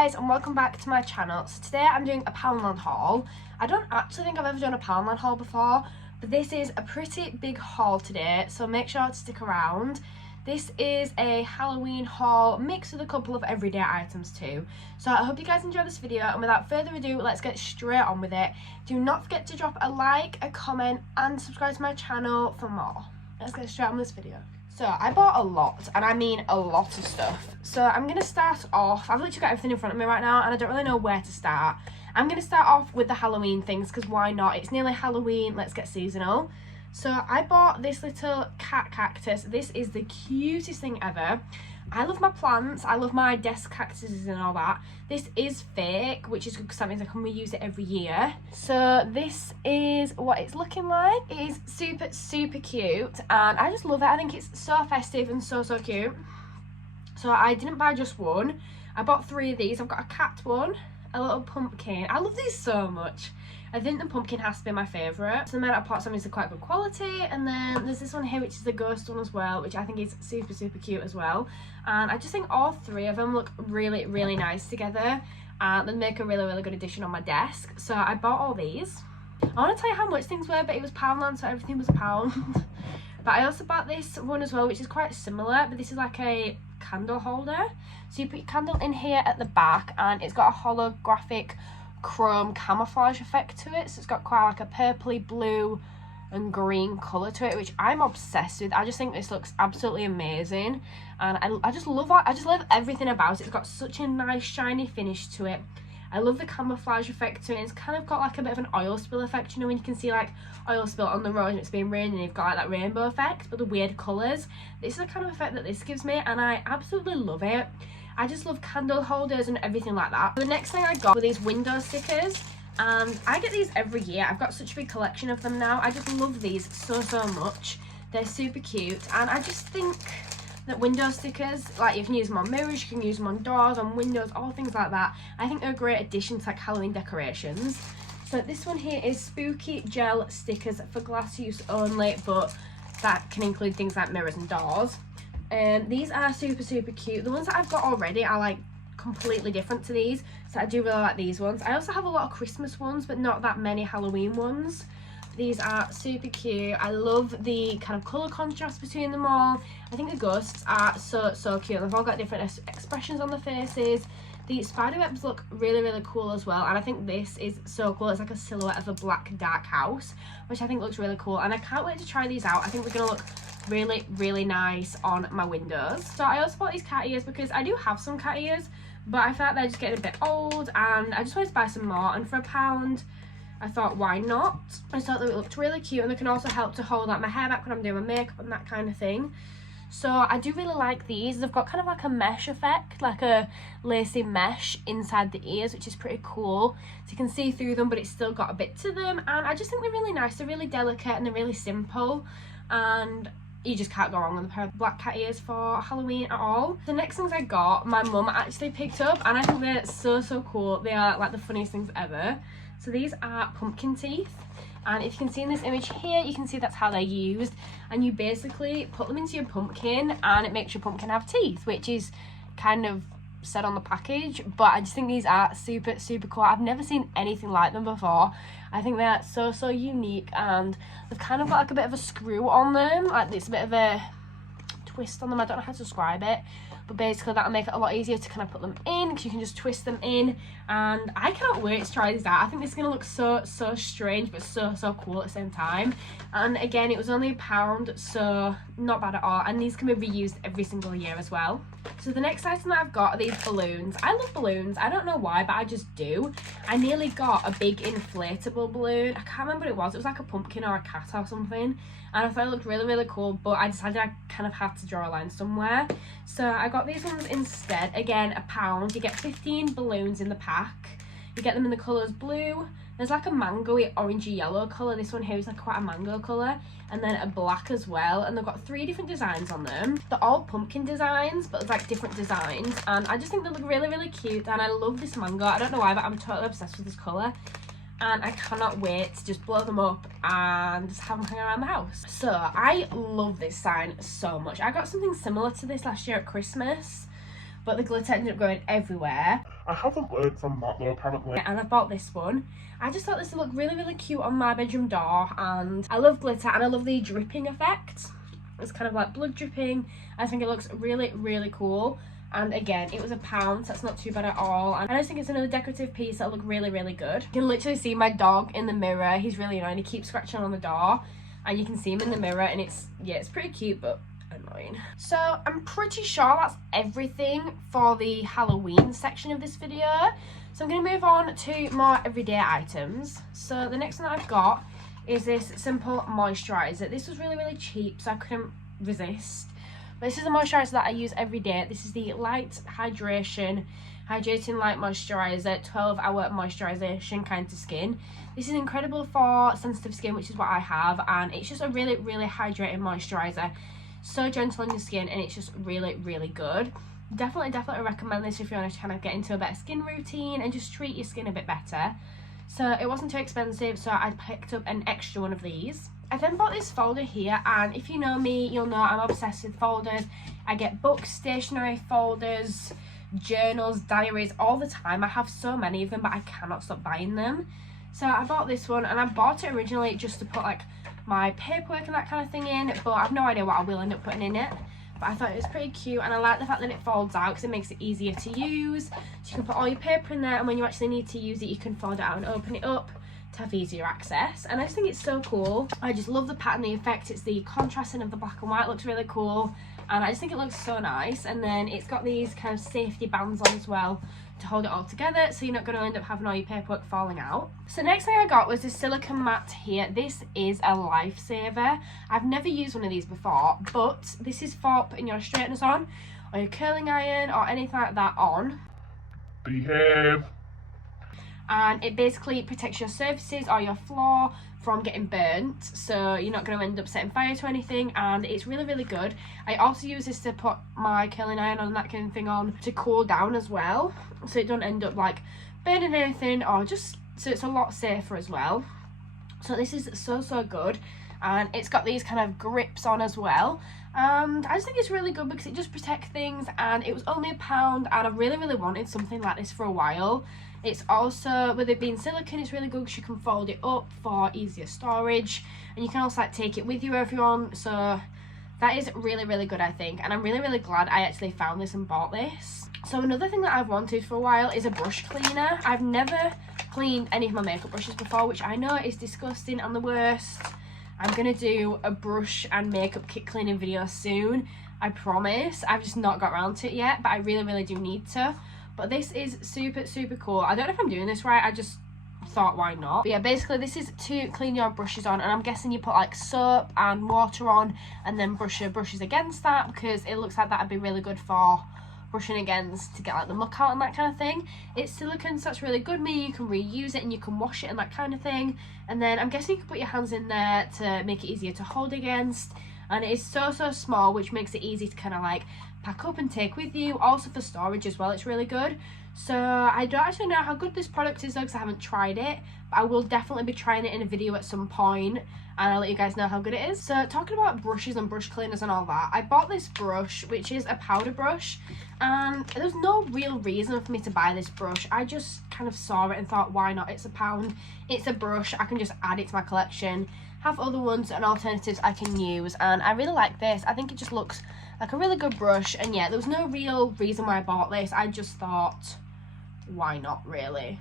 guys, and welcome back to my channel. So today I'm doing a Poundland haul. I don't actually think I've ever done a Poundland haul before, but this is a pretty big haul today, so make sure to stick around. This is a Halloween haul mixed with a couple of everyday items too. So I hope you guys enjoy this video, and without further ado, let's get straight on with it. Do not forget to drop a like, a comment, and subscribe to my channel for more. Let's get straight on with this video. So I bought a lot, and I mean a lot of stuff. So I'm going to start off, I've literally got everything in front of me right now and I don't really know where to start. I'm going to start off with the Halloween things because why not? It's nearly Halloween, let's get seasonal. So I bought this little cat cactus. This is the cutest thing ever. I love my plants, I love my desk cactuses and all that. This is fake, which is good because that means I can reuse it every year. So this is what it's looking like. It is super cute and I just love it. I think it's so festive and so cute. So I didn't buy just one. I bought 3 of these. I've got a cat one, a little pumpkin. I love these so much. I think the pumpkin has to be my favourite. So the amount of pots on is quite good quality. And then there's this one here, which is the ghost one as well, which I think is super cute as well. And I just think all 3 of them look really nice together. And they make a really good addition on my desk. So I bought all these. I want to tell you how much things were, but it was Poundland, so everything was £1. But I also bought this one as well, which is quite similar, but this is like a candle holder. So you put your candle in here at the back, and it's got a holographic chrome camouflage effect to it, so it's got quite like a purpley blue and green colour to it, which I'm obsessed with. I just think this looks absolutely amazing, and I just love everything about it. It's got such a nice shiny finish to it. I love the camouflage effect to it. It's kind of got like a bit of an oil spill effect, you know, when you can see like oil spill on the road and it's been raining and you've got like that rainbow effect, but the weird colours. This is the kind of effect that this gives me, and I absolutely love it. I just love candle holders and everything like that. The next thing I got were these window stickers, and I get these every year. I've got such a big collection of them now. I just love these so much. They're super cute, and I just think that window stickers, like you can use them on mirrors, you can use them on doors, on windows, all things like that. I think they're a great addition to like Halloween decorations. So this one here is spooky gel stickers for glass use only, but that can include things like mirrors and doors. These are super cute. The ones that I've got already are like completely different to these, so I do really like these ones. I also have a lot of Christmas ones, but not that many Halloween ones. These are super cute. I love the kind of colour contrast between them all. I think the ghosts are so cute. They've all got different expressions on their faces. The spiderwebs look really cool as well, and I think this is so cool. It's like a silhouette of a black dark house, which I think looks really cool, and I can't wait to try these out. I think they're gonna look really nice on my windows. So I also bought these cat ears because I do have some cat ears, but I felt they're just getting a bit old and I just wanted to buy some more, and for £1 I thought why not. I just thought that it looked really cute, and they can also help to hold like my hair back when I'm doing my makeup and that kind of thing. So I do really like these. They've got kind of like a mesh effect, like a lacy mesh inside the ears, which is pretty cool. So you can see through them, but it's still got a bit to them, and I just think they're really nice. They're really delicate and they're really simple, and you just can't go wrong with a pair of black cat ears for Halloween at all. The next things I got, my mum actually picked up, and I think they're so cool. They are like the funniest things ever. So these are pumpkin teeth, and if you can see in this image here, you can see that's how they're used, and you basically put them into your pumpkin and it makes your pumpkin have teeth, which is kind of said on the package, but I just think these are super cool. I've never seen anything like them before. I think they're so unique, and they've kind of got like a bit of a screw on them, like it's a bit of a twist on them. I don't know how to describe it, but basically that'll make it a lot easier to kind of put them in, because you can just twist them in, and I can't wait to try these out. I think this is gonna look so strange, but so cool at the same time. And again, it was only £1, so not bad at all, and these can be reused every single year as well. So the next item that I've got are these balloons. I love balloons. I don't know why, but I just do. I nearly got a big inflatable balloon. I can't remember what it was. It was like a pumpkin or a cat or something, and I thought it looked really cool, but I decided I kind of had to draw a line somewhere, so I got these ones instead. Again, £1. You get 15 balloons in the pack. You get them in the colours blue, there's like a mango-y orangey yellow colour. This one here is like quite a mango colour, and then a black as well, and they've got 3 different designs on them. They're all pumpkin designs, but it's like different designs, and I just think they look really cute, and I love this mango. I don't know why, but I'm totally obsessed with this colour, and I cannot wait to just blow them up and just have them hang around the house. So I love this sign so much. I got something similar to this last year at Christmas, but the glitter ended up going everywhere. I haven't learned from that though, apparently. And I bought this one. I just thought this would look really, really cute on my bedroom door, and I love glitter and I love the dripping effect. It's kind of like blood dripping. I think it looks really, really cool. And again, it was £1, so that's not too bad at all. And I just think it's another decorative piece that'll look really, really good. You can literally see my dog in the mirror. He's really annoying. He keeps scratching on the door, and you can see him in the mirror, and it's pretty cute, but annoying. So I'm pretty sure that's everything for the Halloween section of this video. So I'm going to move on to more everyday items. So the next one that I've got is this simple moisturiser. This was really, really cheap, so I couldn't resist. But this is a moisturiser that I use every day. This is the Light Hydrating Light Moisturiser, 12-hour moisturisation kind to skin. This is incredible for sensitive skin, which is what I have, and it's just a really, really hydrating moisturiser. So gentle on your skin, and it's just really, really good. Definitely recommend this if you want to kind of get into a better skin routine and just treat your skin a bit better. So it wasn't too expensive, so I picked up an extra one of these. I then bought this folder here, and if you know me, you'll know I'm obsessed with folders. I get books, stationery folders, journals, diaries all the time. I have so many of them, but I cannot stop buying them. So I bought this one, and I bought it originally just to put like my paperwork and that kind of thing in, but I have no idea what I will end up putting in it. But I thought it was pretty cute, and I like the fact that it folds out because it makes it easier to use. So you can put all your paper in there, and when you actually need to use it, you can fold it out and open it up to have easier access. And I just think it's so cool. I just love the pattern, the effect. It's the contrasting of the black and white looks really cool, and I just think it looks so nice. And then it's got these kind of safety bands on as well to hold it all together, so you're not going to end up having all your paperwork falling out. So next thing I got was this silicone mat here. This is a lifesaver. I've never used one of these before, but this is for putting your straighteners on, or your curling iron, or anything like that on. Behave. And it basically protects your surfaces or your floor from getting burnt, so you're not going to end up setting fire to anything, and it's really, really good. I also use this to put my curling iron on, that kind of thing on, to cool down as well, so it don't end up like burning anything, or just so it's a lot safer as well. So this is so, so good, and it's got these kind of grips on as well, and I just think it's really good because it just protects things, and it was only £1, and I really, really wanted something like this for a while. It's also, with it being silicone, it's really good because you can fold it up for easier storage, and you can also like take it with you wherever you want. So that is really, really good, I think, and I'm really, really glad I actually found this and bought this. So another thing that I've wanted for a while is a brush cleaner. I've never cleaned any of my makeup brushes before, which I know is disgusting and the worst. I'm gonna do a brush and makeup kit cleaning video soon, I promise. I've just not got around to it yet, but I really, really do need to. But this is super, super cool. I don't know if I'm doing this right, I just thought why not. But yeah, basically this is to clean your brushes on, and I'm guessing you put like soap and water on and then brush your brushes against that, because it looks like that'd be really good for brushing against to get like the muck out and that kind of thing. It's silicone, so that's really good. Meaning you can reuse it and you can wash it and that kind of thing. And then I'm guessing you can put your hands in there to make it easier to hold against. And it is so, so small, which makes it easy to kind of like pack up and take with you. Also for storage as well, it's really good. So I don't actually know how good this product is though, because I haven't tried it, but I will definitely be trying it in a video at some point, and I'll let you guys know how good it is. So talking about brushes and brush cleaners and all that, I bought this brush, which is a powder brush, and there's no real reason for me to buy this brush. I just kind of saw it and thought, why not? It's £1, it's a brush, I can just add it to my collection, have other ones and alternatives I can use, and I really like this. I think it just looks like a really good brush, and yeah, there was no real reason why I bought this. I just thought, why not, really?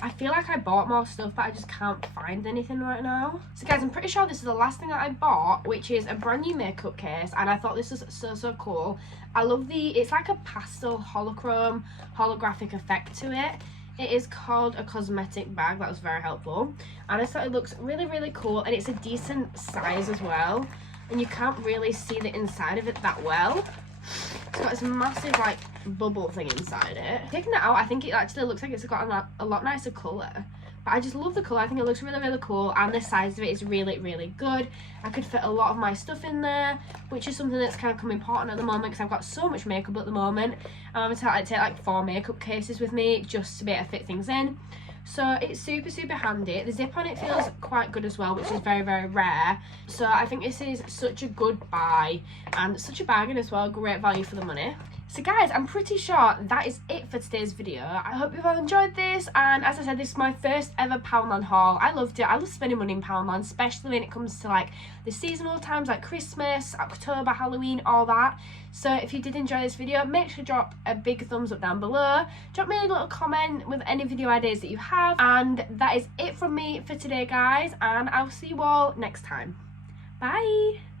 I feel like I bought more stuff, but I just can't find anything right now. So guys, I'm pretty sure this is the last thing that I bought, which is a brand new makeup case, and I thought this was so, so cool. I love it's like a pastel holographic effect to it. It is called a cosmetic bag. That was very helpful, and I thought it looks really, really cool, and it's a decent size as well, and you can't really see the inside of it that well. It's got this massive like bubble thing inside it. Taking it out, I think it actually looks like it's got a lot nicer colour, but I just love the colour. I think it looks really, really cool, and the size of it is really, really good. I could fit a lot of my stuff in there, which is something that's kind of come important at the moment because I've got so much makeup at the moment. I'm going to take like 4 makeup cases with me just to be able to fit things in. So it's super, super handy. The zip on it feels quite good as well, which is very, very rare. So I think this is such a good buy and such a bargain as well. Great value for the money. So guys, I'm pretty sure that is it for today's video. I hope you've all enjoyed this, and as I said, this is my first ever Poundland haul. I loved it. I love spending money in Poundland, especially when it comes to like the seasonal times like Christmas, October, Halloween, all that. So if you did enjoy this video, make sure to drop a big thumbs up down below. Drop me a little comment with any video ideas that you have. And that is it from me for today, guys, and I'll see you all next time. Bye!